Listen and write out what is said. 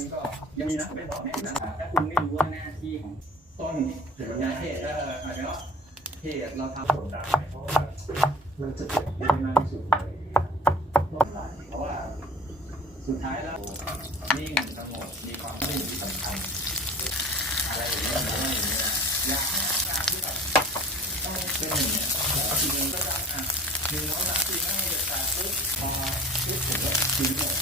นี้ก็ยังมีนะไม่บอกแน่นะถ้าคุณไม่รู้ว่าหน้าที่ของต้นหรืองานเหตุเออหมายถึงว่าเหตุเราทำผลด่าเพราะว่ามันจะเกิดขึ้นได้มากที่สุดเลยต้นหลังเพราะว่าสุดท้ายแล้วนิ่งสงบมีความนิ่งที่สำคัญอะไรอย่างเงี้ยอะไรอย่างเงี้ยยากนะการที่แบบต้องเป็นอย่างเงี้ยทีนึงก็จะอะหนึ่งร้อยสามสี่ห้าหกเจ็ดแปดปุ๊บพอ